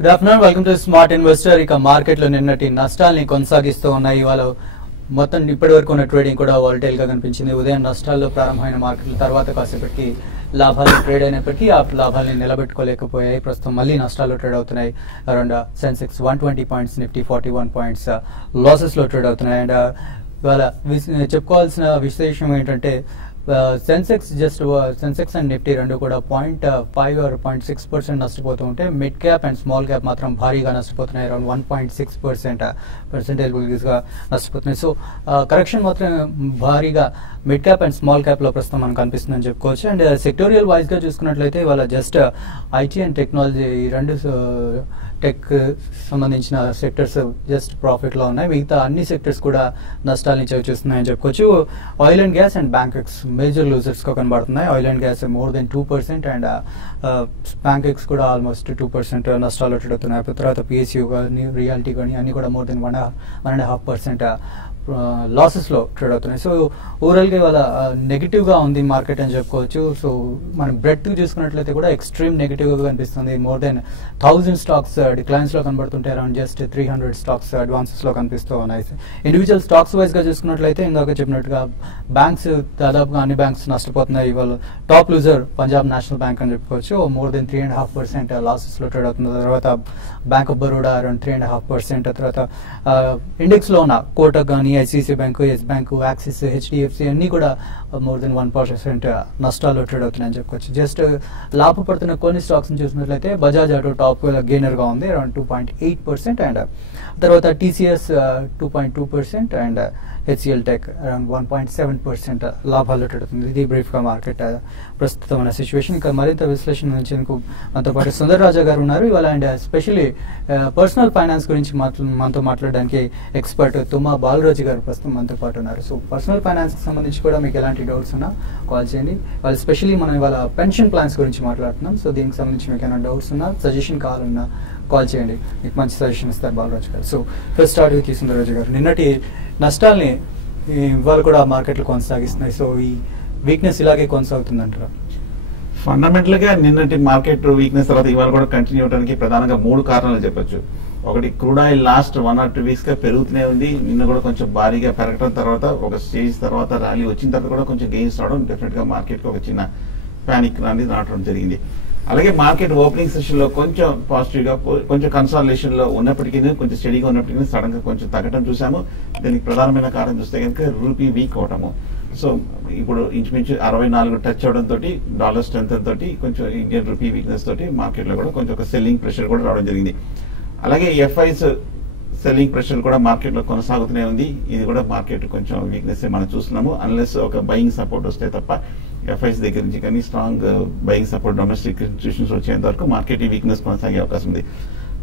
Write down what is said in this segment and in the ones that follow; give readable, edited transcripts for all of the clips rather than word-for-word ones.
Good afternoon, welcome to smart investor. ఇక మార్కెట్లో నిన్నటి నష్టాల్ని కొనసాగిస్తూ ఉన్నాయి. ఇవాళ మొత్తం ఇప్పటి వరకు ఉన్న ట్రేడింగ్ కూడా వాలటైల్ గా కనిపించింది. ఉదయం నష్టాల్లో ప్రారంభమైన మార్కెట్ల తర్వాత కాసేపటికి లాభాలు ట్రేడ్ అయినప్పటికీ ఆ లాభాలని నిలబెట్టుకోలేకపోయాయి. ప్రస్తుతం మళ్ళీ నష్టాల్లో ట్రేడ్ అవుతున్నాయి. Around Sensex 120 points, Nifty 41 points losses లో ట్రేడ్ అవుతున్నాయి. అండ్ ఇవాళ చెప్పుకోవాల్సిన విశేషం ఏంటంటే సెన్సెక్స్ అండ్ నిఫ్టీ రెండు కూడా 0.5 or 0.6% నష్టపోతూ ఉంటే mid cap and small cap మాత్రం భారీగా నష్టపోతున్నాయి. అరౌండ్ 1.6% గా నష్టపోతున్నాయి. సో కరెక్షన్ మాత్రం భారీగా mid cap and small cap లో ప్రస్తుతం మనకు కనిపిస్తుందని చెప్పుకోవచ్చు. అండ్ సెక్టోరియల్ వైజ్ గా చూసుకున్నట్లయితే ఇవాళ జస్ట్ ఐటీ అండ్ టెక్నాలజీ ఈ రెండు టెక్ సంబంధించిన సెక్టర్స్ జస్ట్ ప్రాఫిట్ లో ఉన్నాయి. మిగతా అన్ని సెక్టర్స్ కూడా నష్టాలని చవిచూస్తున్నాయని చెప్పుకోవచ్చు. Oil and gas and banks major losers గా కనబడుతున్నాయి. Oil and gas more than 2% and banks కూడా ఆల్మోస్ట్ 2% నష్టాలు అవుతున్నాయి. తర్వాత పిఎస్యూ కానీ రియాలిటీ కానీ అన్ని కూడా మోర్ దెన్ 1.5% లాసెస్ లో ట్రేడ్ అవుతున్నాయి. సో ఓవరాల్ గా ఇవాళ నెగిటివ్ గా ఉంది మార్కెట్ అని చెప్పుకోవచ్చు. సో మనం బ్రెడ్ చూసుకున్నట్లయితే కూడా ఎక్స్ట్రీమ్ నెగిటివ్ గా కనిపిస్తుంది. మోర్ దెన్ 1000 స్టాక్స్ డిక్లైన్స్ లో కనబడుతుంటే అరౌండ్ జస్ట్ 300 స్టాక్స్ అడ్వాన్సెస్ లో కనిపిస్తూ ఉన్నాయి. ఇండివిజువల్ స్టాక్స్ వైజ్ గా చూసుకున్నట్లయితే ఇందాక చెప్పినట్టుగా బ్యాంక్స్ దాదాపుగా అన్ని బ్యాంక్స్ నష్టపోతున్నాయి. ఇవాళ top loser Punjab national bank అని చెప్పుకోవచ్చు. మోర్ దెన్ 3.5% లాసెస్ లో ట్రేడ్ అవుతుంది. తర్వాత బ్యాంక్ ఆఫ్ బరోడా అరౌండ్ 3.5%. తర్వాత ఇండెక్స్ లో ఉన్న కోటక్ కానీ ICICI bank, Yes bank, Axis, HDFC అన్ని కూడా మోర్ దెన్ 1% నష్టాలు ట్రేడ్ అవుతున్నాయని చెప్పుకోవచ్చు. జస్ట్ లాభపడుతున్న కొన్ని స్టాక్స్ చూసినట్లయితే బజాజ్ ఆటో టాప్ గెయినర్ గా ఉంది అరౌండ్ 2.8%. అండ్ తర్వాత TCS 2.2% and HCl tech around 1.7% లాభాలు ట్రేడ్ అవుతుంది. ఇది బ్రీఫ్ గా మార్కెట్ ప్రస్తుతం ఉన్న సిచ్యువేషన్. ఇంకా మరింత విశ్లేషణ నుంచి మనతో పాటు సుందర్ రాజా గారు ఉన్నారు ఇవాళ. అండ్ ఎస్పెషల్లీ పర్సనల్ ఫైనాన్స్ గురించి మనతో మాట్లాడడానికి ఎక్స్పర్ట్ తుమ్మా బాలరాజు గారు ప్రస్తుతం మనతో పాటు ఉన్నారు. సో పర్సనల్ ఫైనాన్స్ కి సంబంధించి కూడా మీకు ఎలాంటి డౌట్స్ ఉన్నా కాల్ చేయండి. వాళ్ళు స్పెషల్లీ మనం ఇవాళ పెన్షన్ ప్లాన్స్ గురించి మాట్లాడుతున్నాం. సో దీనికి సంబంధించి మీకు ఏమైనా డౌట్స్ ఉన్నా, సజెషన్ కావాలన్నా కాల్ చేయండి. మీకు మంచి సజెషన్ ఇస్తారు Balaraju garu. So first start with Sundar Raju garu. నిన్నటి నష్టాల్ని ఇవాళ కూడా మార్కెట్లు కొనసాగిస్తున్నాయి. సో ఈ వీక్నెస్ ఇలాగే కొనసాగుతుందంటారా? ఫండమెంటల్ గా నిన్నటి మార్కెట్ వీక్నెస్ తర్వాత ఇవాళ కూడా కంటిన్యూ అవడానికి ప్రధానంగా 3 కారణాలు చెప్పొచ్చు. ఒకటి, crude oil last 1 or 2 weeks గా పెరుగుతూనే ఉంది. నిన్న కూడా కొంచెం భారీగా పెరగడం తర్వాత ఒక స్టేజ్ తర్వాత ర్యాలీ వచ్చిన తర్వాత కూడా కొంచెం గెయిన్స్ రావడం డెఫినెట్ గా మార్కెట్ కి ఒక చిన్న ప్యానిక్ అనేది రావడం జరిగింది. అలాగే మార్కెట్ ఓపెనింగ్ సెషన్ లో కొంచెం పాజిటివ్ గా కొంచెం కన్సాలిడేషన్ లో ఉన్నప్పటికీ కొంచెం స్టడీగా ఉన్నప్పటికీ సడన్ గా కొంచెం తగ్గడం చూసాము. దీనికి ప్రధానమైన కారణం చూస్తే కనుక రూపీ వీక్ అవటము. సో ఇప్పుడు ఇంచుమించు 64 టచ్ అవడం తోటి డాలర్ స్ట్రెంత్ తోటి కొంచెం ఇండియన్ రూపీ వీక్నెస్ తోటి మార్కెట్ లో కూడా కొంచెం ఒక సెల్లింగ్ ప్రెషర్ కూడా రావడం జరిగింది. అలాగే ఎఫ్ఐస్ సెల్లింగ్ ప్రెషర్ కూడా మార్కెట్ లో కొనసాగుతూనే ఉంది. ఇది కూడా మార్కెట్ కొంచెం వీక్నెస్ మనం చూస్తున్నాము. అన్లెస్ ఒక బయింగ్ సపోర్ట్ వస్తే తప్ప ఎఫ్ఐస్ దగ్గర నుంచి కానీ strong buying support domestic institutions వచ్చేంత వరకు మార్కెట్ ఈ వీక్నెస్ కొనసాగే అవకాశం ఉంది.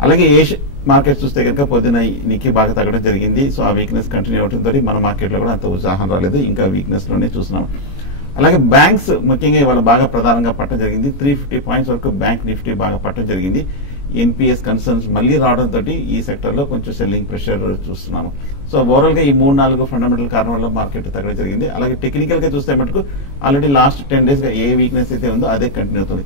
అలాగే ఏషియన్ మార్కెట్ చూస్తే కనుక పొద్దున నీకి బాగా తగ్గడం జరిగింది. సో ఆ వీక్నెస్ కంటిన్యూ అవడంతో మన మార్కెట్ లో కూడా అంత ఉత్సాహం రాలేదు, ఇంకా వీక్నెస్ లోనే చూస్తున్నాం. అలాగే బ్యాంక్స్ ముఖ్యంగా ఇవాళ బాగా ప్రధానంగా పట్టడం జరిగింది. 350 పాయింట్స్ వరకు బ్యాంక్ నిఫ్టీ బాగా పట్టడం జరిగింది. ఎన్పిఎస్ కన్సర్న్స్ మళ్ళీ రావడం తోటి ఈ సెక్టర్ లో కొంచెం సెల్లింగ్ ప్రెషర్ చూస్తున్నాము. సో ఓవరాల్ గా ఈ 3-4 ఫండమెంటల్ కారణం వల్ల మార్కెట్ తగ్గడం జరిగింది. అలాగే టెక్నికల్ గా చూస్తే మటుకు ఆల్రెడీ లాస్ట్ 10 days గా ఏ వీక్నెస్ అయితే ఉందో అదే కంటిన్యూ అవుతుంది.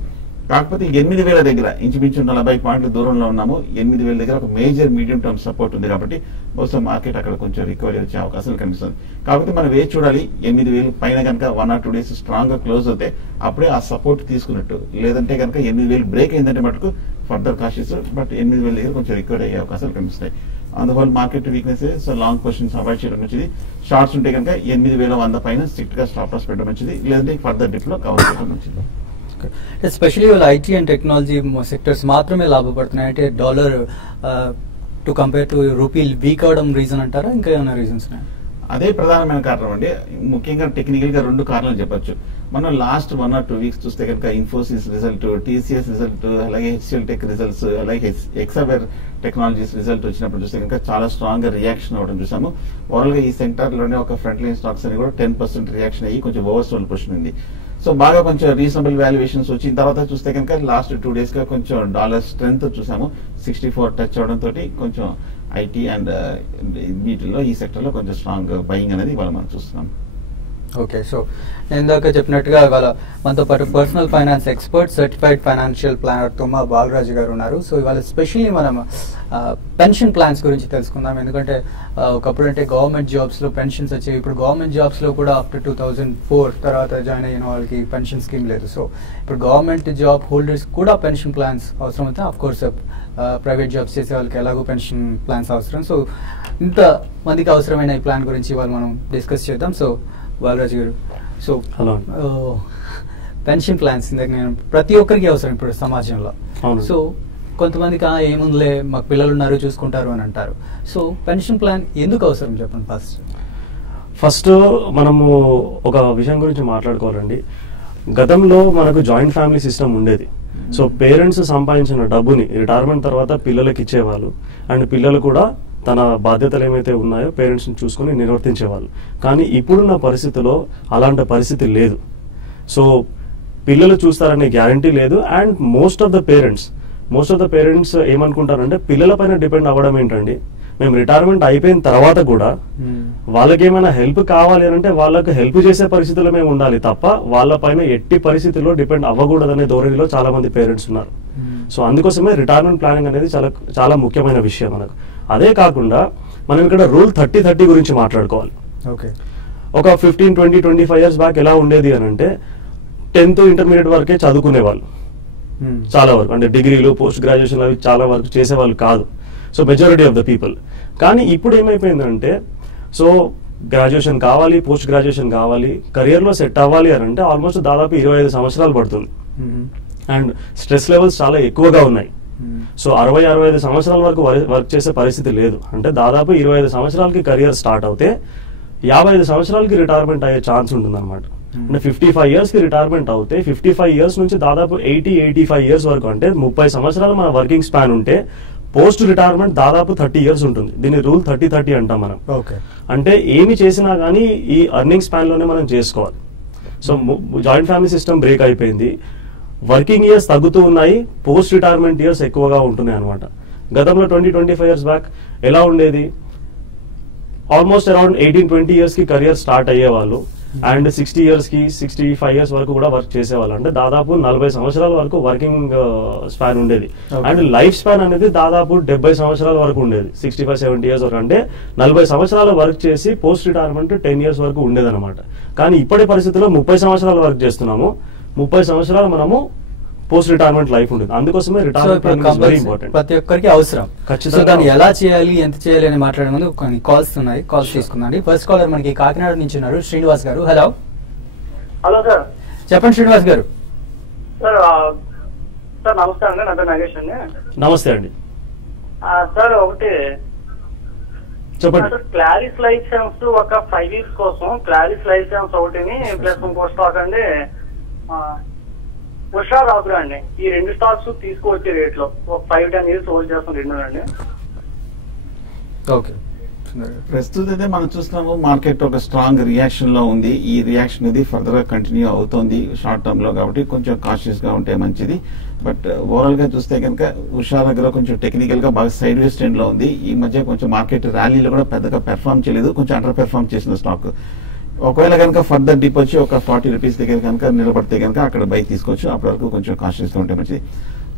కాకపోతే 8,000 దగ్గర ఇంచుమించు 40 పాయింట్ల దూరంలో ఉన్నాము. 8,000 దగ్గర ఒక మేజర్ మీడియం టర్మ్ సపోర్ట్ ఉంది కాబట్టి బహుశా మార్కెట్ అక్కడ కొంచెం రికవరీ వచ్చే అవకాశాలు కనిపిస్తుంది. కాకపోతే మనం వేచి చూడాలి. 8,000 పైన కనుక 1 or 2 days స్ట్రాంగ్ గా క్లోజ్ అవుతే అప్పుడే ఆ సపోర్ట్ తీసుకున్నట్టు. లేదంటే కనుక 8,000 బ్రేక్ అయిందంటే మటుకు ఫర్దర్ కాషియస్. బట్ 8,000 దగ్గర కొంచెం రికవరీ అయ్యే అవకాశాలు కనిపిస్తాయి. అందువల్ల market weakness. So long positions avoid చేయడం మంచిది. షార్ట్స్ ఉంటే కనుక 8,100 పైన స్ట్రిక్ట్ గా స్టాప్ లాస్ పెట్టడం మంచిది. లేదంటే ఫర్దర్ డిప్ లో కవర్ చేయడం మంచిది. ఎస్పెషల్లీ వాళ్ళు ఐటీ అండ్ టెక్నాలజీ సెక్టర్స్ మాత్రమే లాభపడుతున్నాయి. అంటే dollar to compare to rupee week అవడం రీజన్ అంటారా, ఇంకా ఏమైనా రీజన్స్ ఉన్నాయి? అదే ప్రధానమైన కారణం అండి. ముఖ్యంగా టెక్నికల్ గా 2 కారణాలు చెప్పొచ్చు. మనం లాస్ట్ 1 or 2 వీక్స్ చూస్తే కనుక ఇన్ఫోసిస్ రిజల్ట్, టీసీఎస్ రిజల్ట్, అలాగే హెచ్సిఎల్ టెక్ రిజల్ట్స్, అలాగే ఎక్సావేర్ టెక్నాలజీస్ రిజల్ట్ వచ్చినప్పుడు చూస్తే కనుక చాలా స్ట్రాంగ్ గా రియాక్షన్ అవ్వడం చూసాము. ఓవరాల్ గా ఈ సెక్టర్ లోనే ఒక ఫ్రంట్ లైన్ స్టాక్స్ అని కూడా 10% రియాక్షన్ అయ్యి కొంచెం ఓవర్ సోల్డ్ పొజిషన్ ఉంది. సో బాగా కొంచెం రీజనబుల్ వాల్యుయేషన్స్ వచ్చిన తర్వాత చూస్తే కనుక లాస్ట్ 2 days గా కొంచెం డాలర్ స్ట్రెంత్ చూసాము. 64 టచ్ అవడం తోటి కొంచెం ఐటీ అండ్ వీటిల్లో ఈ సెక్టర్ లో కొంచెం స్ట్రాంగ్ బయింగ్ అనేది ఇవాళ మనం చూస్తున్నాం. ఓకే, సో నేను ఇందాక చెప్పినట్టుగా ఇవాళ మనతో పాటు personal finance expert certified financial planner Thumma Balaraju garu ఉన్నారు. సో ఇవాళ స్పెషల్లీ మనం పెన్షన్ ప్లాన్స్ గురించి తెలుసుకుందాం. ఎందుకంటే ఒకప్పుడు అంటే గవర్నమెంట్ జాబ్స్లో పెన్షన్స్ వచ్చేవి. ఇప్పుడు గవర్నమెంట్ జాబ్స్లో కూడా ఆఫ్టర్ 2004 తర్వాత జాయిన్ అయిన వాళ్ళకి పెన్షన్ స్కీమ్ లేదు. సో ఇప్పుడు గవర్నమెంట్ జాబ్ హోల్డర్స్ కూడా పెన్షన్ ప్లాన్స్ అవసరం అవుతాయి. ఆఫ్ కోర్స్ ప్రైవేట్ జాబ్స్ చేసే వాళ్ళకి ఎలాగో పెన్షన్ ప్లాన్స్ అవసరం. సో ఇంత మందికి అవసరమైన ఈ ప్లాన్ గురించి ఇవాళ మనం డిస్కస్ చేద్దాం. So Balaraju garu, so hello, pension plans ఇందాక నేను ప్రతి ఒక్కరికి అవసరం ఇప్పుడు సమాజంలో. సో కొంతమందికి ఏముందిలే మాకు పిల్లలు ఉన్నారు చూసుకుంటారు అని అంటారు. సో పెన్షన్ ప్లాన్ ఎందుకు అవసరం చెప్పండి. ఫస్ట్ మనము ఒక విషయం గురించి మాట్లాడుకోవాలండి. గతంలో మనకు జాయింట్ ఫ్యామిలీ సిస్టమ్ ఉండేది. సో పేరెంట్స్ సంపాదించిన డబ్బుని రిటైర్మెంట్ తర్వాత పిల్లలకి ఇచ్చేవాళ్ళు, అండ్ పిల్లలు కూడా తన బాధ్యతలు ఏమైతే ఉన్నాయో పేరెంట్స్ని చూసుకుని నిర్వర్తించేవాళ్ళు. కానీ ఇప్పుడున్న పరిస్థితిలో అలాంటి పరిస్థితి లేదు. సో పిల్లలు చూస్తారనే గ్యారంటీ లేదు. And most of the parents ఏమనుకుంటారంటే పిల్లల పైన డిపెండ్ అవ్వడం ఏంటండి, మేము రిటైర్మెంట్ అయిపోయిన తర్వాత కూడా వాళ్ళకి ఏమైనా హెల్ప్ కావాలి అంటే వాళ్ళకి హెల్ప్ చేసే పరిస్థితుల్లో మేము ఉండాలి తప్ప వాళ్ళ పైన ఎట్టి పరిస్థితుల్లో డిపెండ్ అవ్వకూడదనే ధోరణిలో చాలా మంది పేరెంట్స్ ఉన్నారు. సో అందుకోసమే రిటైర్మెంట్ ప్లానింగ్ అనేది చాలా చాలా ముఖ్యమైన విషయం మనకు. అదే కాకుండా మనం ఇక్కడ రూల్ 30-30 గురించి మాట్లాడుకోవాలి. ఒక 15, 20, 25 ఇయర్స్ బ్యాక్ ఎలా ఉండేది అని అంటే 10th ఇంటర్మీడియట్ వరకే చదువుకునే వాళ్ళు చాలా వరకు, అంటే డిగ్రీలు పోస్ట్ గ్రాడ్యుయేషన్ అవి చాలా వరకు చేసేవాళ్ళు కాదు. So majority of the people. కానీ ఇప్పుడు ఏమైపోయిందంటే సో గ్రాడ్యుయేషన్ కావాలి, పోస్ట్ గ్రాడ్యుయేషన్ కావాలి, కెరియర్లో సెట్ అవ్వాలి అని అంటే ఆల్మోస్ట్ దాదాపు 25 సంవత్సరాలు పడుతుంది. అండ్ స్ట్రెస్ లెవెల్స్ చాలా ఎక్కువగా ఉన్నాయి. సో 60-65 సంవత్సరాల వరకు వర్క్ చేసే పరిస్థితి లేదు. అంటే దాదాపు 25 సంవత్సరాలకి కెరియర్ స్టార్ట్ అవుతే 55 సంవత్సరాలకి రిటైర్మెంట్ అయ్యే ఛాన్స్ ఉంటుంది అనమాట. అంటే 55 ఇయర్స్ కి రిటైర్మెంట్ అవుతే 55 ఇయర్స్ నుంచి దాదాపు 80-85 ఇయర్స్ వరకు, అంటే 30 సంవత్సరాలు మన వర్కింగ్ స్పాన్ ఉంటే పోస్ట్ రిటైర్మెంట్ దాదాపు 30 ఇయర్స్ ఉంటుంది. దీన్ని రూల్ 30-30 అంటాం మనం. అంటే ఏమి చేసినా కానీ ఈ అర్నింగ్ స్పాన్ లోనే మనం చేసుకోవాలి. So joint family system break అయిపోయింది, వర్కింగ్ ఇయర్స్ తగ్గుతూ ఉన్నాయి, పోస్ట్ రిటైర్మెంట్ ఇయర్స్ ఎక్కువగా ఉంటున్నాయి అనమాట. గతంలో 20-25 ఇయర్స్ బ్యాక్ ఎలా ఉండేది, ఆల్మోస్ట్ అరౌండ్ 18-20 ఇయర్స్ కి కెరియర్ స్టార్ట్ అయ్యేవాళ్ళు, అండ్ 60 ఇయర్స్ కి 65 ఇయర్స్ వరకు కూడా వర్క్ చేసేవాళ్ళు. అంటే దాదాపు 40 సంవత్సరాల వరకు వర్కింగ్ స్పాన్ ఉండేది. అండ్ లైఫ్ స్పాన్ అనేది దాదాపు 70 సంవత్సరాల వరకు ఉండేది, 65-70 ఇయర్స్ వరకు. అంటే 40 సంవత్సరాలు వర్క్ చేసి పోస్ట్ రిటైర్మెంట్ 10 ఇయర్స్ వరకు ఉండేది అనమాట. కానీ ఇప్పటి పరిస్థితుల్లో 30 సంవత్సరాలు వర్క్ చేస్తున్నాము, 30 సంవత్సరాలు మనము పోస్ట్ రిటైర్మెంట్ లైఫ్ ఉంటుంది. అందుకోసమే రిటైర్మెంట్ వెరీ ఇంపార్టెంట్, ప్రతి ఒక్కరికి అవసరం. ఖచ్చితంగా దాన్ని ఎలా చేయాలి, ఎంత చేయాలి అని మాట్లాడే ముందు కొన్ని కాల్స్ ఉన్నాయి, కాల్స్ తీసుకుందండి. ఫస్ట్ కాలర్ మనకి కాకినాడ నుంచి ఉన్నారు, శ్రీనివాస్ గారు. హలో. హలో సార్, చెప్పండి శ్రీనివాస్ గారు. సార్ నమస్కారం అండి, నా పేరు నాగేష్ అండి. నమస్తే అండి. సార్ ఒకటి చెప్పండి. క్లారిస్ లైసెన్స్ ఒక 5 ఇయర్స్ కోసం క్లారిస్ లైసెన్స్ ఒకటిని ప్లస్ ఇంకో స్టాక్ అండి ఉషా రాబురా అండి, ఈ 2 స్టాక్స్ తీసుకువచ్చే రేట్ లో ఒక 5-10 ఇయర్స్ హోల్డ్ చేస్తాం 2 అండి. ఓకే, ప్రస్తుతం అయితే మనం చూస్తున్నాము మార్కెట్ ఒక స్ట్రాంగ్ రియాక్షన్ లో ఉంది. ఈ రియాక్షన్ అనేది ఫర్దర్ గా కంటిన్యూ అవుతోంది షార్ట్ టర్మ్ లో, కాబట్టి కొంచెం కాషియస్ గా ఉంటే మంచిది. బట్ ఓవరాల్ గా చూస్తే కనుక ఉషా దగ్గర కొంచెం టెక్నికల్ గా బాగా సైడ్ వేస్ ట్రెండ్ లో ఉంది. ఈ మధ్య కొంచెం మార్కెట్ ర్యాలీలో కూడా పెద్దగా పెర్ఫార్మ్ చేయలేదు, కొంచెం అండర్ పెర్ఫార్మ్ చేసిన స్టాక్. ఒకవేళ కనుక ఫర్దర్ డిప్ వచ్చి ఒక 40 రూపీస్ దగ్గర కనుక నిలబడితే కనుక అక్కడ బై తీసుకోవచ్చు. అప్పటి వరకు కొంచెం కాన్షియస్ గా ఉంటే మంచిది.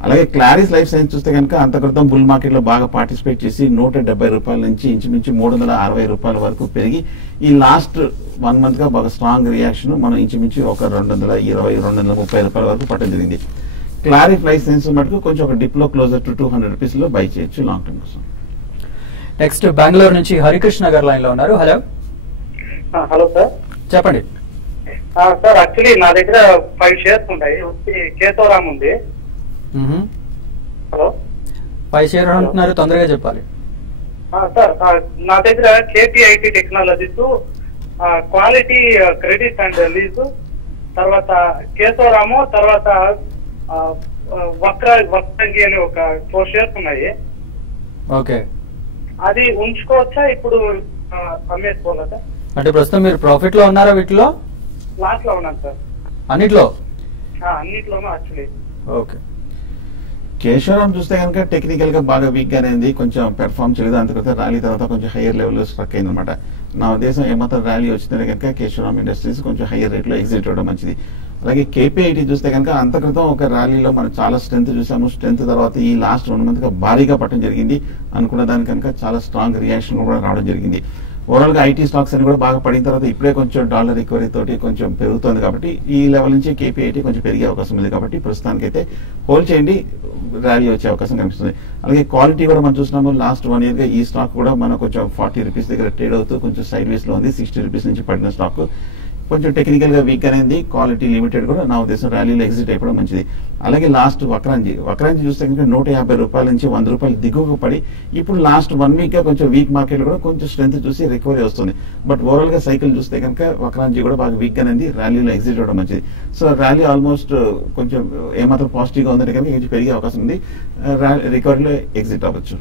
అలాగే క్లారిస్ లైఫ్ సైన్స్ చూస్తే కనుక అంత క్రితం బుల్ మార్కెట్ లో బాగా పార్టిసిపేట్ చేసి 170 రూపాయల నుంచి ఇంచుమించు 360 రూపాయల వరకు పెరిగి ఈ లాస్ట్ 1 మంత్ గా బాగా స్ట్రాంగ్ రియాక్షన్ మనం ఇంచుమించు ఒక 220-230 రూపాయల వరకు పట్టడం జరిగింది. క్లారిస్ లైఫ్ సైన్స్ మటుకు కొంచెం ఒక డిప్ లో క్లోజర్ టు 200 రూపీస్ లో బై చేయొచ్చు లాంగ్ టర్మ్ కోసం. నెక్స్ట్ బెంగళూరు నుంచి హరికృష్ణ గారు లైన్ లో ఉన్నారు. హలో. హలో సార్, చెప్పండి. సార్ యాక్చువల్లీ నా దగ్గర 5 షేర్స్ ఉంటాయి, కేతోరామ్ ఉంది. హలో, 5 షేర్ అంటున్నారు, తొందరగా చెప్పాలి. సార్ నా దగ్గర KPIT technologies, quality credit and lease, తర్వాత కేశవరాము, తర్వాత వక్రంగి అని ఒక 4 షేర్స్ ఉన్నాయి. ఓకే, అది ఉంచుకోవచ్చా ఇప్పుడు అమ్మేసుకోవాలా సార్? అంటే ప్రస్తుతం మీరు ప్రాఫిట్ లో ఉన్నారా వీటిలో? లాస్ లో ఉన్నాను సార్. అన్నిట్లో? అన్నిట్లోనూ యాక్చువల్లీ. ఓకే. కేశవరామ్ చూస్తే కనుక టెక్నికల్ గా బాగా వీక్ గానే ఉంది, కొంచెం పెర్ఫార్మ్ చేయలేదు. అంతకంటే ర్యాలీ తర్వాత కొంచెం హైయర్ లెవెల్ లో స్ట్రక్ అయింది అనమాట. నా ఉద్దేశం ఏమాత్రం ర్యాలీ వచ్చిందంటే కనుక కేశవరామ్ ఇండస్ట్రీస్ కొంచెం హైయర్ రేట్లో ఎగ్జిట్ అవ్వడం మంచిది. అలాగే కేపీఐటీ చూస్తే కనుక అంత క్రితం ఒక ర్యాలీలో మనం చాలా స్ట్రెంత్ చూసాము. స్ట్రెంత్ తర్వాత ఈ లాస్ట్ 2 మంత్గా భారీగా పట్టడం జరిగింది. అనుకున్న దాని కనుక చాలా స్ట్రాంగ్ రియాక్షన్ కూడా రావడం జరిగింది. ఓవరాల్ గా ఐటీ స్టాక్స్ అని కూడా బాగా పడిన తర్వాత ఇప్పుడే కొంచెం డాలర్ రికవరీ తోటి కొంచెం పెరుగుతుంది కాబట్టి ఈ లెవెల్ నుంచి కేపీఐటీ కొంచెం పెరిగే అవకాశం ఉంది. కాబట్టి ప్రస్తుతానికైతే హోల్డ్ చేయండి, ర్యాలీ వచ్చే అవకాశం కనిపిస్తుంది. అలాగే క్వాలిటీ కూడా మనం చూసినాము. లాస్ట్ 1 year గా ఈ స్టాక్ కూడా మనం కొంచెం 40 రూపీస్ దగ్గర ట్రేడ్ అవుతూ కొంచెం సైడ్ వేస్ లో ఉంది. 60 రూపీస్ నుంచి పడిన స్టాక్ కొంచెం టెక్నికల్ గా వీక్ అనేది. క్వాలిటీ లిమిటెడ్ కూడా నా ఉద్దేశం ర్యాలీలో ఎగ్జిట్ అయిపోవడం మంచిది. అలాగే లాస్ట్ వక్రాంజీ చూస్తే కనుక 150 రూపాయల నుంచి 100 రూపాయలు దిగువకు పడి ఇప్పుడు లాస్ట్ 1 week గా కొంచెం వీక్ మార్కెట్ కూడా కొంచెం స్ట్రెంత్ చూసి రికవరీ వస్తుంది. బట్ ఓవరాల్ గా సైకిల్ చూస్తే కనుక వక్రాంజీ కూడా బాగా వీక్ అనేది. ర్యాలీలో ఎగ్జిట్ అవ్వడం మంచిది. సో ర్యాలీ ఆల్మోస్ట్ కొంచెం ఏమాత్రం పాజిటివ్ గా ఉందంటే కనుక కొంచెం పెరిగే అవకాశం ఉంది. రికవరీలో ఎగ్జిట్ అవ్వచ్చు.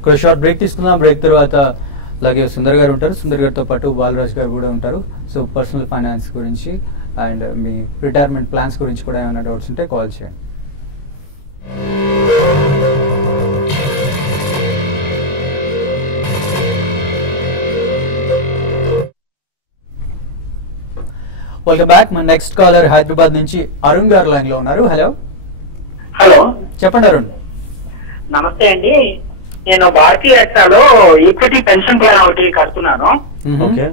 ఇక్కడ షార్ట్ బ్రేక్ తీసుకుందాం. బ్రేక్ తర్వాత అలాగే సుందర్ గారు ఉంటారు. సుందర్ గారితో పాటు బాలరాజ్ గారు కూడా ఉంటారు. సో పర్సనల్ ఫైనాన్స్ గురించి అండ్ మీ రిటైర్మెంట్ ప్లాన్స్ గురించి కూడా ఏమైనా డౌట్స్ ఉంటే కాల్ చేయండి. Welcome back. మన నెక్స్ట్ కాలర్ హైదరాబాద్ నుంచి అరుణ్ గారు లైన్ లో ఉన్నారు. హలో, చెప్పండి అరుణ్. నమస్తే అండి. నేను భారతీయ ఎక్సాలో ఈక్విటీ పెన్షన్ ప్లాన్ ఒకటి కడుతున్నాను. ఓకే,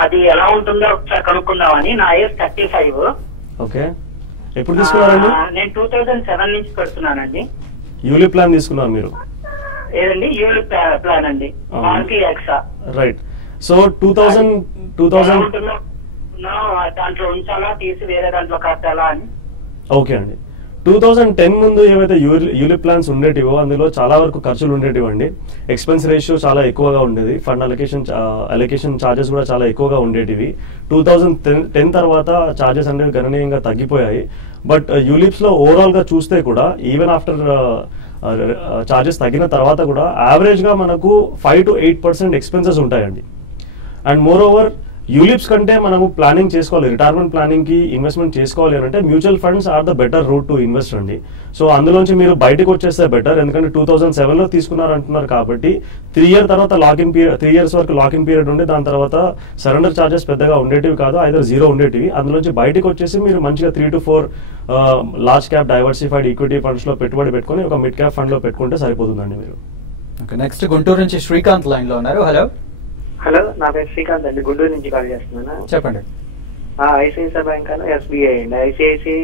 అది ఎలా ఉంటుందో ఒకసారి కనుక్కుందామని. నా ఏజ్ 35. ఓకే. ఎప్పుడు తీసుకున్నారండి? నేను 2007 నుంచి కడుతున్నానండి. యూలి ప్లాన్ తీసుకున్నారు మీరు? ఏదండి? యూలి ప్లాన్ అండి, భారతీయ ఎక్సా. రైట్. సో 2000 దాంట్లో ఉంచాలా, తీసి వేరే దాంట్లో కట్టాలా అని. ఓకే అండి. 2010 ముందు ఏవైతే యూలిప్ ప్లాన్స్ ఉండేటివో అందులో చాలా వరకు ఖర్చులు ఉండేటివండి. ఎక్స్పెన్స్ రేషియో చాలా ఎక్కువగా ఉండేది. ఫండ్ అలొకేషన్ చార్జెస్ కూడా చాలా ఎక్కువగా ఉండేటివి. 2010 తర్వాత చార్జెస్ అనేవి గణనీయంగా తగ్గిపోయాయి. బట్ యూలిప్స్ లో ఓవరాల్ గా చూస్తే కూడా ఈవెన్ ఆఫ్టర్ చార్జెస్ తగ్గిన తర్వాత కూడా యావరేజ్ గా మనకు 5 to 8% ఎక్స్పెన్సెస్ ఉంటాయండి. అండ్ మోర్ ఓవర్ యూలిప్స్ కంటే మనము ప్లానింగ్ చేసుకోవాలి, రిటైర్మెంట్ ప్లానింగ్ కి ఇన్వెస్ట్మెంట్ చేసుకోవాలి అంటే mutual funds are the better route to invest అండి. సో అందులోంచి మీరు బయటకు వచ్చేస్తే బెటర్. ఎందుకంటే 2007 లో తీసుకున్నారంటున్నారు కాబట్టి 3 years తర్వాత 3 years వరకు లాకింగ్ పీరియడ్ ఉండి దాని తర్వాత సరెండర్ చార్జెస్ పెద్దగా ఉండేటివి కాదు, ఐదర్ 0 ఉండేటివి. అందులోంచి బయటకు వచ్చేసి మీరు మంచిగా 3 to 4 large cap diversified equity funds లో పెట్టుబడి పెట్టుకుని ఒక మిడ్ క్యాప్ ఫండ్ లో పెట్టుకుంటే సరిపోతుందండి మీరు. నెక్స్ట్ గుంటూరు నుంచి శ్రీకాంత్ లైన్ లో ఉన్నారు. హలో, నా పేరు శ్రీకాంత్ అండి, గుంటూరు నుంచి కాల్ చేస్తున్నాను. చెప్పండి. ఐసిఐసిఐ బ్యాంక్ అని ఎస్బీఐ అండి. ఐసిఐసిఐ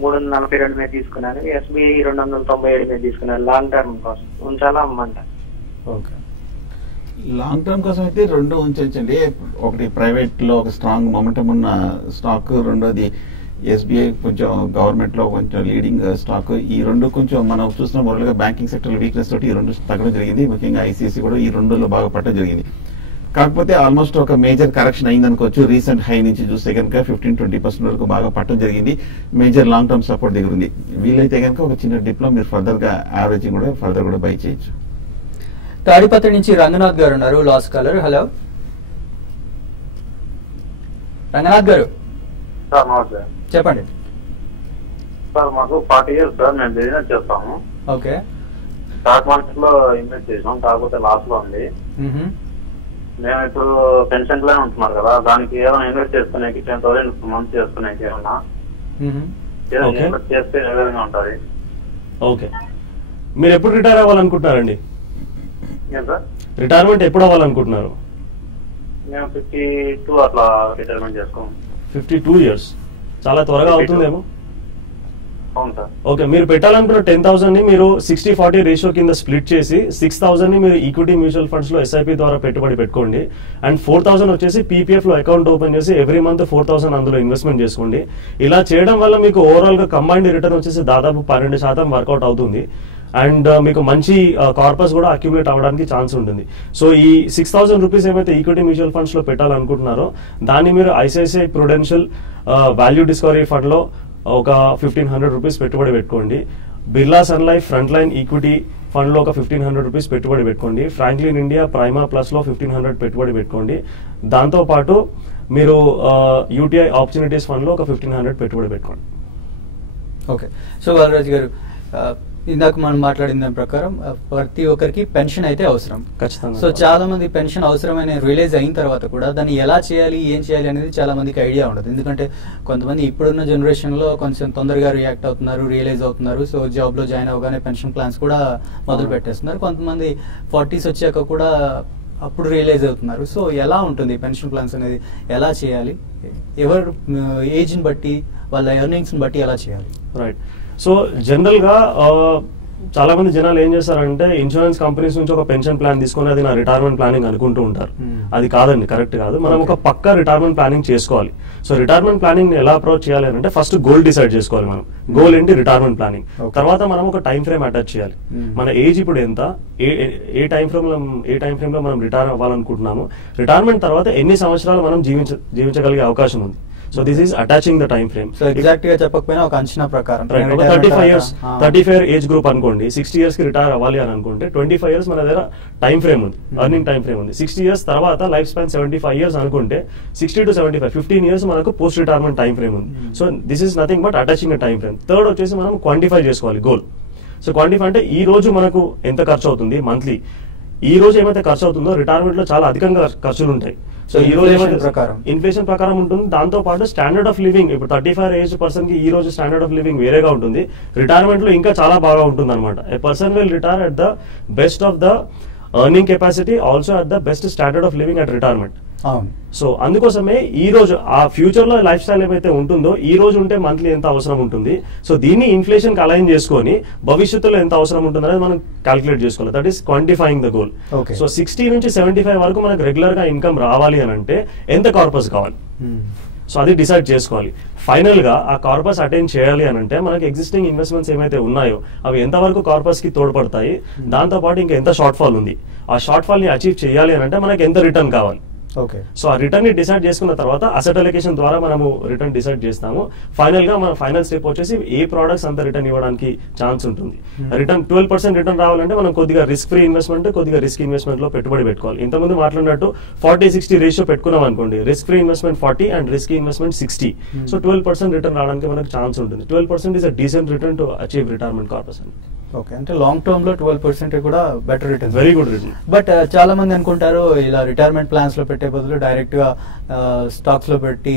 342 మీద తీసుకున్నాను, ఎస్బీఐ 297 మీద తీసుకున్నాను. లాంగ్ టర్మ్ కోసం ఉంచాలా అమ్మంట? ఓకే, లాంగ్ టర్మ్ కోసం అయితే 2 ఉంచండి. ఒకటి ప్రైవేట్ లో ఒక స్ట్రాంగ్ మొమెంటం ఉన్న స్టాక్, రెండోది ఎస్బీఐ కొంచెం గవర్నమెంట్ లో కొంచెం లీడింగ్ స్టాక్. ఈ 2 కొంచెం మనం చూసిన మొదలుగా బ్యాంకింగ్ సెక్టర్ వీక్నెస్ తోటి ఈ 2 తగ్గడం జరిగింది. ముఖ్యంగా ఐసిఐసి కూడా ఈ 2లో బాగా పట్టడం జరిగింది. కాకపోతే ఆల్మోస్ట్ ఒక మేజర్ కరెక్షన్ అయింది అనుకోవచ్చు. రీసెంట్ హై నుంచి చూస్తే కనుక 15-20% వరకు బాగా పట్టడం జరిగింది. మేజర్ లాంగ్ టర్మ్ సపోర్ట్ దగ్గర ఉంది. వీలైతే కనుక ఒక చిన్న డిప్ లో మీరు ఫర్దర్ గా యావరేజింగ్ కూడా ఫర్దర్ కూడా బై చేయొచ్చు. తాడిపత్రి నుంచి రంగనాథ్ గారు ఉన్నారు, లాస్ట్ కాలర్. హలో రంగనాథ్ గారు, నమస్తే. చెప్పండి. సార్ మాకు 40 years సార్, మేము బిజినెస్ చేస్తాము. ఓకే. స్టాక్ మార్కెట్ లో ఇన్వెస్ట్ చేసాం, కాకపోతే లాస్ లో ఉంది. మేము ఇప్పుడు పెన్షన్ ప్లాన్ ఉంటున్నారు కదా, దానికి ఏమైనా ఇన్వెస్ట్ చేసుకునేకి 10,000 మంత్ చేసుకునేకి ఏమన్నా చేస్తే ఏ విధంగా ఉంటుంది? ఓకే, మీరు ఎప్పుడు రిటైర్ అవ్వాలనుకుంటున్నారండి? ఏం సార్? రిటైర్మెంట్ ఎప్పుడు అవ్వాలనుకుంటున్నారు? మేము 52 అట్లా రిటైర్మెంట్ చేసుకోం. 52 years చాలా త్వరగా అవుతుందేమో. అవును సార్. ఓకే, మీరు పెట్టాలనుకున్న 10,000 ని మీరు 60-40 రేషియో కింద స్ప్లిట్ చేసి 6,000 ని మీరు ఈక్విటీ మ్యూచువల్ ఫండ్స్ లో ఎస్ఐపి ద్వారా పెట్టుబడి పెట్టుకోండి. అండ్ 4,000 వచ్చేసి పీపీఎఫ్ లో అకౌంట్ ఓపెన్ చేసి ఎవ్రీ మంత్ 4,000 అందులో ఇన్వెస్ట్మెంట్ చేసుకోండి. ఇలా చేయడం వల్ల మీకు ఓవరాల్ గా కంబైన్డ్ రిటర్న్ వచ్చేసి దాదాపు 12% వర్కౌట్ అవుతుంది. అండ్ మీకు మంచి కార్పస్ కూడా అక్యుములేట్ అవ్వడానికి ఛాన్స్ ఉంటుంది. సో ఈ 6,000 రూపీస్ ఏమైతే ఈక్విటీ మ్యూచువల్ ఫండ్స్ లో పెట్టాలనుకుంటున్నారో దాన్ని మీరు ICICI Prudential value discovery fund లో ఒక 1,500 రూపీస్ పెట్టుబడి పెట్టుకోండి. Birla Sun Life front line equity fund లో ఒక 1,500 రూపీస్ పెట్టుబడి పెట్టుకోండి. ఫ్రాంక్లిన్ ఇండియా ప్రైమా ప్లస్ లో 1,500 పెట్టుబడి పెట్టుకోండి. దాంతో పాటు మీరు యూటీఐ ఆపర్చునిటీస్ ఫండ్ లో ఒక 1,500 పెట్టుబడి పెట్టుకోండి. ఓకే, సో బాలరాజు గారు, ఇందాక మనం మాట్లాడిన దాని ప్రకారం ప్రతి ఒక్కరికి పెన్షన్ అయితే అవసరం. ఖచ్చితంగా. సో చాలా మంది పెన్షన్ అవసరమైన రియలైజ్ అయిన తర్వాత కూడా దాన్ని ఎలా చేయాలి, ఏం చేయాలి అనేది చాలా మందికి ఐడియా ఉండదు. ఎందుకంటే కొంతమంది ఇప్పుడున్న జనరేషన్ లో కొంచెం తొందరగా రియాక్ట్ అవుతున్నారు, రియలైజ్ అవుతున్నారు. సో జాబ్ లో జాయిన్ అవగానే పెన్షన్ ప్లాన్స్ కూడా మొదలు పెట్టేస్తున్నారు. కొంతమంది 40s వచ్చాక కూడా అప్పుడు రియలైజ్ అవుతున్నారు. సో ఎలా ఉంటుంది పెన్షన్ ప్లాన్స్ అనేది, ఎలా చేయాలి, ఎవరు ఏజ్ ని బట్టి వాళ్ళ ఎర్నింగ్స్ ని బట్టి ఎలా చేయాలి? రైట్. సో జనరల్ గా చాలా మంది జనాలు ఏం చేస్తారంటే ఇన్సూరెన్స్ కంపెనీస్ నుంచి ఒక పెన్షన్ ప్లాన్ తీసుకొని అది నా రిటైర్మెంట్ ప్లానింగ్ అనుకుంటూ ఉంటారు. అది కాదండి, కరెక్ట్ కాదు. మనం ఒక పక్కా రిటైర్మెంట్ ప్లానింగ్ చేసుకోవాలి. సో రిటైర్మెంట్ ప్లానింగ్ ఎలా అప్రోచ్ చేయాలి అంటే ఫస్ట్ గోల్ డిసైడ్ చేసుకోవాలి. మనం గోల్ ఏంటి? Retirement planning. తర్వాత మనం ఒక టైం ఫ్రేమ్ అటాచ్ చేయాలి. మన ఏజ్ ఇప్పుడు ఎంత, ఏ టైం ఫ్రేమ్ లో మనం రిటైర్ అవ్వాలనుకుంటున్నాము, రిటైర్మెంట్ తర్వాత ఎన్ని సంవత్సరాలు మనం జీవించగలిగే అవకాశం ఉంది. So this is attaching the time frame. So exact గా చెప్పకపోయినా ఒక అంచనా ప్రకారం 35 ఏజ్ గ్రూప్ అనుకోండి, 60 years కి రిటైర్ అవ్వాలి అని అనుకుంటే 25 years మన దగ్గర టైం ఫ్రేమ్ ఉంది, అర్నింగ్ టైం ఫ్రేమ్ ఉంది. 60 years తర్వాత లైఫ్ స్పాన్ 75 years అనుకుంటే 60 to 75 15 years మనకు పోస్ట్ రిటైర్మెంట్ టైం ఫ్రేమ్ ఉంది. So this is nothing but attaching a time frame. Third వచ్చేసి మనం క్వాంటిఫై చేసుకోవాలి గోల్. సో క్వాంటిఫై అంటే ఈ రోజు మనకు ఎంత ఖర్చు అవుతుంది మంత్లీ, ఈ రోజు ఏమైతే ఖర్చు అవుతుందో రిటైర్మెంట్ లో చాలా అధికంగా ఖర్చులు ఉంటాయి. సో ఈ రోజు ఇన్ఫ్లేషన్ ప్రకారం ఉంటుంది. దాంతో పాటు స్టాండర్డ్ ఆఫ్ లివింగ్ ఇప్పుడు 35 ఏజ్ పర్సన్ కి ఈ రోజు స్టాండర్డ్ ఆఫ్ లివింగ్ వేరేగా ఉంటుంది. రిటైర్మెంట్ లో ఇంకా చాలా బాగా ఉంటుంది అనమాట. A person will retire at the best of the earning capacity, also at the best standard of living at retirement. So అందుకోసమే ఈ రోజు ఆ ఫ్యూచర్ లో లైఫ్ స్టైల్ ఏమైతే ఉంటుందో ఈ రోజు ఉంటే మంత్లీ ఎంత అవసరం ఉంటుంది, సో దీన్ని ఇన్ఫ్లేషన్ కి అలైన్ చేసుకొని భవిష్యత్తులో ఎంత అవసరం ఉంటుంది అనేది మనం క్యాల్కులేట్ చేసుకోవాలి. That is quantifying the goal. So 60 నుంచి 75 వరకు మనకు రెగ్యులర్ గా ఇన్కమ్ రావాలి అని అంటే ఎంత కార్పస్ కావాలి, సో అది డిసైడ్ చేసుకోవాలి. ఫైనల్ గా ఆ కార్పస్ అటైన్ చేయాలి అని అంటే మనకి ఎగ్జిస్టింగ్ ఇన్వెస్ట్మెంట్స్ ఏమైతే ఉన్నాయో అవి ఎంతవరకు కార్పస్ కి తోడ్పడతాయి, దాంతో పాటు ఇంకా ఎంత షార్ట్ ఫాల్ ఉంది, ఆ షార్ట్ ఫాల్ ని అచీవ్ చేయాలి అని అంటే మనకి ఎంత రిటర్న్ కావాలి. సో ఆ రిటర్న్ ని డిసైడ్ చేసుకున్న తర్వాత అసెట్ అలొకేషన్ ద్వారా మనము రిటర్న్ డిసైడ్ చేస్తాము. ఫైనల్ గా మన ఫైనల్ స్టెప్ వచ్చేసి ఏ ప్రొడక్ట్స్ అంత రిటర్న్ ఇవ్వడానికి ఛాన్స్ ఉంటుంది. రిటర్న్ 12% రిటర్న్ రావాలంటే మనం కొద్దిగా రిస్క్ ఫ్రీ ఇన్వెస్ట్మెంట్, కొద్దిగా రిస్క్ ఇన్వెస్ట్మెంట్ లో పెట్టుబడి పెట్టుకోవాలి. ఇంతకుముందు మాట్లాడినట్టు 40-60 రేషియో పెట్టుకున్నాం అనుకోండి, risk free investment 40 and risk investment 60. So 12% return రావడానికి మనకు ఛాన్స్ ఉంటుంది. 12% is a decent return to achieve retirement corpus. Okay, అంటే లాంగ్ టర్మ్ లో 12% కూడా better return, very good return. But చాలా మంది అనుకుంటారు ఇలా రిటైర్మెంట్ ప్లాన్స్ లో పెట్టే బదులు డైరెక్ట్ గా స్టాక్స్ లో పెట్టి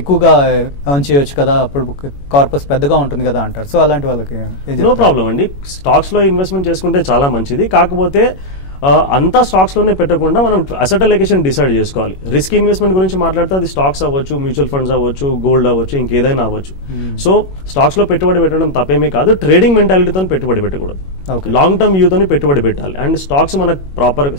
ఎక్కువగా ఎర్న్ చేయొచ్చు కదా, అప్పుడు కార్పస్ పెద్దగా ఉంటుంది కదా అంటారు. సో అలాంటి వాళ్ళకి నో ప్రాబ్లం అండి, స్టాక్స్ లో ఇన్వెస్ట్మెంట్ చేసుకుంటే చాలా మంచిది. కాకపోతే అంతా స్టాక్స్ లోనే పెట్టకుండా మనం అసెట్ అలొకేషన్ డిసైడ్ చేసుకోవాలి. రిస్క్ ఇన్వెస్ట్మెంట్ గురించి మాట్లాడితే అది స్టాక్స్ అవ్వచ్చు, మ్యూచువల్ ఫండ్స్ అవ్వచ్చు, గోల్డ్ అవ్వచ్చు, ఇంకేదైనా అవ్వచ్చు. సో స్టాక్స్ లో పెట్టుబడి పెట్టడం తప్పేమీ కాదు. ట్రేడింగ్ మెంటాలిటీతో పెట్టుబడి పెట్టకూడదు, లాంగ్ టర్మ్ వ్యూ తోని పెట్టుబడి పెట్టాలి. అండ్ స్టాక్స్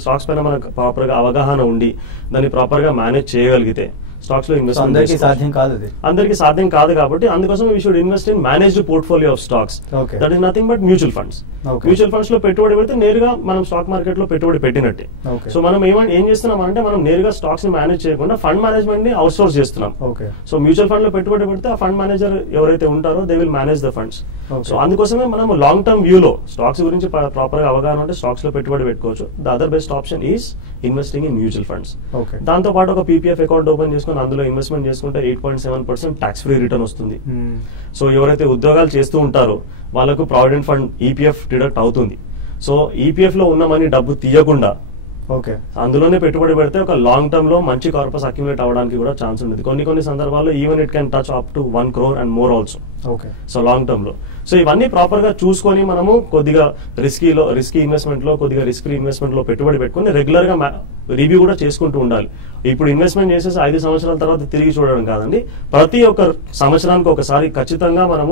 స్టాక్స్ పైన మనకు ప్రాపర్ గా అవగాహన ఉండి దాన్ని ప్రాపర్ గా మేనేజ్ చేయగలిగితే స్టాక్స్ లో ఇన్వెస్ట్మెంట్ అందరికీ సాధ్యం కాదు. అందరికీ సాధ్యం కాదు కాబట్టి అందుకోసం we should invest in managed portfolio of stocks. That is nothing but mutual funds. Mutual funds లో పెట్టుబడి పెడితే నేరుగా మనం స్టాక్ మార్కెట్ లో పెట్టుబడి పెట్టినట్టే. సో మనం ఏం చేస్తున్నాం అంటే మనం నేరుగా స్టాక్స్ ని మేనేజ్ చేయకుండా ఫండ్ మేనేజ్మెంట్ ని అవుట్ సోర్స్ చేస్తున్నాం. సో మ్యూచువల్ ఫండ్ లో పెట్టుబడి పెడితే ఆ ఫండ్ మేనేజర్ ఎవరైతే ఉంటారో they will manage the funds. So అందుకోసమే మనం లాంగ్ టర్మ్ వ్యూ లో స్టాక్స్ గురించి ప్రాపర్ గా అవగాహన ఉంటే స్టాక్స్ లో పెట్టుబడి పెట్టుకోవచ్చు. The other best option is investing in mutual funds. దాంతో పాటు ఒక పీపీఎఫ్ అకౌంట్ ఓపెన్ చేసుకుని అందులో ఇన్వెస్ట్మెంట్ చేసుకుంటే 8.7% ట్యాక్స్ ఫ్రీ రిటర్న్ వస్తుంది. సో ఎవరైతే ఉద్యోగాలు చేస్తూ ఉంటారో వాళ్ళకు ప్రావిడెంట్ ఫండ్ ఈపీఎఫ్ డిడక్ట్ అవుతుంది. సో ఈపీఎఫ్ లో ఉన్న మనీ డబ్బు తీయకుండా అందులోనే పెట్టుబడి పెడితే ఒక లాంగ్ టర్మ్ లో మంచి కార్పస్ అక్యుములేట్ అవడానికి కూడా ఛాన్స్ ఉంటుంది. కొన్ని సందర్భాల్లో even it can touch up to 1 crore and more also. So long term లో సో ఇవన్నీ ప్రాపర్ గా చూసుకొని మనము కొద్దిగా రిస్కీ ఇన్వెస్ట్మెంట్ లో కొద్దిగా రిస్క్ ఇన్వెస్ట్మెంట్ లో పెట్టుబడి పెట్టుకుని రెగ్యులర్ గా రివ్యూ కూడా చేసుకుంటూ ఉండాలి. ఇప్పుడు ఇన్వెస్ట్మెంట్ చేసేసి 5 సంవత్సరాల తర్వాత తిరిగి చూడడం కాదండి, ప్రతి ఒక్క సంవత్సరానికి ఒకసారి ఖచ్చితంగా మనం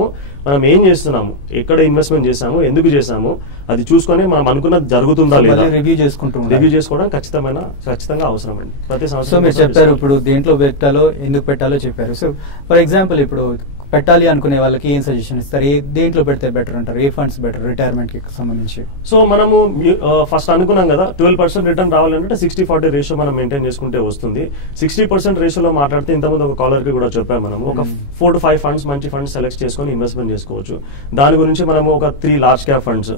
ఏం చేస్తున్నాము, ఎక్కడ ఇన్వెస్ట్మెంట్ చేసాము, ఎందుకు చేసాము అది చూసుకొని మనం అనుకున్నది జరుగుతుందా లేదా రివ్యూ చేసుకోవడం ఖచ్చితంగా అవసరం అండి ప్రతి సంవత్సరం. మీరు చెప్పారు ఇప్పుడు దేంట్లో పెట్టాలో ఎందుకు పెట్టాలో చెప్పారు. సో ఫర్ ఎగ్జాంపుల్ ఇప్పుడు పెట్టాలి అనుకునే వాళ్ళకి ఏం సజెషన్ ఇస్తారు, దేంట్లో పెడితే బెటర్ అంటారు, ఏ ఫండ్స్ బెటర్ రిటైర్మెంట్ కి సంబంధించి? సో మనము ఫస్ట్ అనుకున్నాం కదా 12% రిటర్న్ రావాలంటే 60-40 రేషియో మనం మెయింటైన్ చేసుకుంటే వస్తుంది. 60% రేషియోలో మాట్లాడితే ఇంతకుముందు ఒక కాలర్ కి కూడా చెప్పాము, మనము ఒక 4 to 5 ఫండ్స్ మంచి ఫండ్స్ సెలెక్ట్ చేసుకొని ఇన్వెస్ట్మెంట్ చేసుకోవచ్చు. దాని గురించి మనము ఒక 3 లార్జ్ క్యాప్ ఫండ్స్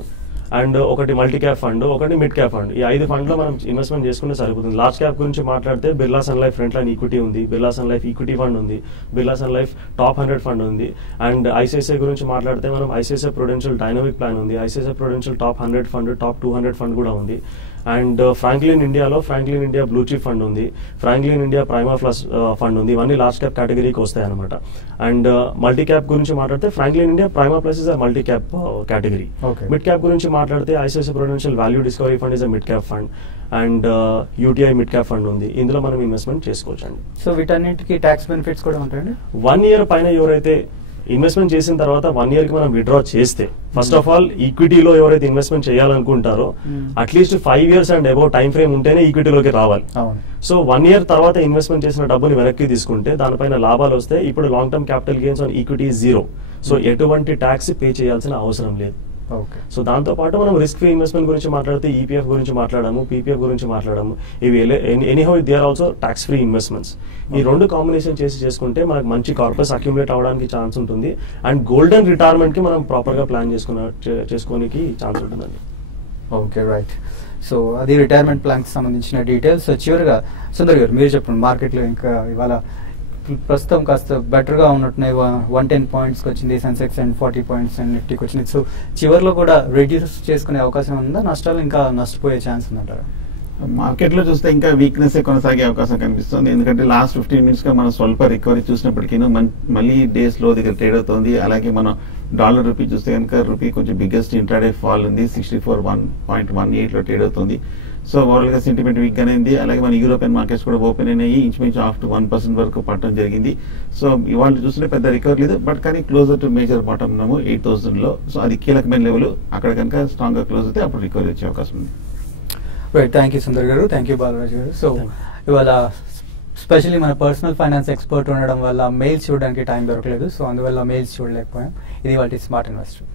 అండ్ ఒకటి మల్టీ క్యాప్ ఫండ్, ఒకటి మిడ్ క్యాప్ ఫండ్. ఈ 5 ఫండ్లో మనం ఇన్వెస్ట్మెంట్ చేసుకుంటే సరిపోతుంది. లార్జ్ క్యాప్ గురించి మాట్లాడితే Birla Sun Life front line equity ఉంది, Birla Sun Life equity fund ఉంది, Birla Sun Life top 100 fund ఉంది. అండ్ ఐసిఐసిఐ గురించి మాట్లాడితే మనం ఐసిఐసిఐ ప్రుడెన్షియల్ డైనమిక్ ప్లాన్ ఉంది, ICICI Prudential top 100 fund, top 200 fund కూడా ఉంది. అండ్ ఫ్రాంక్లిన్ ఇండియాలో Franklin India blue chip fund ఉంది, Franklin India Prima Plus fund ఉంది. ఇవన్నీ లార్జ్ క్యాప్ కేటగిరీకి వస్తాయి అనమాట. అండ్ మల్టీ క్యాప్ గురించి మాట్లాడితే Franklin India Prima plus is multi cap category. Mid cap గురించి మాట్లాడితే ICICI Prudential value discovery fund is mid cap fund and UTI mid cap fund ఉంది. ఇందులో మనం ఇన్వెస్ట్మెంట్ చేసుకోవచ్చు అండి. సో వీటన్నిటికీ ట్యాక్స్ బెనిఫిట్స్ కూడా ఉంటాయండి. 1 year పైన ఎవరైతే ఇన్వెస్ట్మెంట్ చేసిన తర్వాత 1 year కి మనం విత్డ్రా చేస్తే, ఫస్ట్ ఆఫ్ ఆల్ ఈక్విటీలో ఎవరైతే ఇన్వెస్ట్మెంట్ చేయాలనుకుంటారో at least 5 years and above time frame ఉంటేనే ఈక్విటీలోకి రావాలి. సో 1 year తర్వాత ఇన్వెస్ట్మెంట్ చేసిన డబ్బుని వెనక్కి తీసుకుంటే దానిపైన లాభాలు వస్తే ఇప్పుడు long term capital gains on equity 0. So ఎటువంటి ట్యాక్స్ పే చేయాల్సిన అవసరం లేదు. సో దాంతో పాటు మనం రిస్క్ ఫ్రీ ఇన్వెస్ట్మెంట్ గురించి మాట్లాడితే ఈపీఎఫ్ గురించి మాట్లాడాము, పీపీఎఫ్ గురించి మాట్లాడాము. ఇవి anyhow they are also tax free investments. ఈ 2 కాంబినేషన్ చేసుకుంటే మనకు మంచి కార్పస్ అక్యుములేట్ అవడానికి ఛాన్స్ ఉంటుంది. అండ్ గోల్డెన్ రిటైర్మెంట్ కి మనం ప్రాపర్ గా ప్లాన్ చేసుకోనికి ఛాన్స్ ఉంటుందండి. Okay, right. సో అది రిటైర్మెంట్ ప్లాన్ కి సంబంధించిన డీటెయిల్స్. చివరిగా సుందర్ గారు మీరు చెప్పండి, మార్కెట్లో ఇంకా ఇవాళ ప్రస్తుతం కాస్త బెటర్గా ఉన్నట్టున్నాయి. 110 పాయింట్స్కి వచ్చింది సెన్సెక్స్ అండ్ 40 పాయింట్స్ అండ్ నిఫ్టీకి వచ్చింది. సో చివరిలో కూడా రెడ్యూస్ చేసుకునే అవకాశం ఉందా, నష్టాలు ఇంకా నష్టపోయే ఛాన్స్ ఉందంటారా? మార్కెట్లో చూస్తే ఇంకా వీక్నెస్ కొనసాగే అవకాశం కనిపిస్తుంది. ఎందుకంటే లాస్ట్ 15 minutes గా మనం స్వల్ప రికవరీ చూసినప్పటికీ మళ్ళీ డేస్ లో దగ్గర ట్రేడ్ అవుతుంది. అలాగే మనం డాలర్ రూపీ చూస్తే కనుక రూపీ కొంచెం బిగ్గెస్ట్ ఇంట్రాడే ఫాల్ ఉంది, 64.18 లో ట్రేడ్ అవుతుంది. సో ఓవరాల్ గా సెంటిమెంట్ వీక్ గానే ఉంది. అలాగే మన యూరోపియన్ మార్కెట్స్ కూడా ఓపెన్ అయినాయి, ఇంచుమించు ఆఫ్ టు 1% వరకు పట్టడం జరిగింది. సో ఇవాళ చూస్తుంటే పెద్ద రికవరీ లేదు, బట్ కానీ క్లోజర్ టు మేజర్ బాటమ్ ఉన్నాము 8,000 లో. సో అది కీలకమైన లెవెల్. అక్కడ కనుక స్ట్రాంగ్ గా క్లోజ్ అయితే అప్పుడు రికవరీ వచ్చే అవకాశం ఉంది. రైట్, థ్యాంక్ యూ సుందర్ గారు, thank you Balaraju garu. So ఇవాళ స్పెషల్లీ మన పర్సనల్ ఫైనాన్స్ ఎక్స్పర్ట్ ఉండడం వల్ల మెయిల్స్ చూడడానికి టైం దొరకలేదు. సో అందువల్ల మెయిల్స్ చూడలేకపోయాం. ఇది వాటి స్మార్ట్ ఇన్వెస్టర్.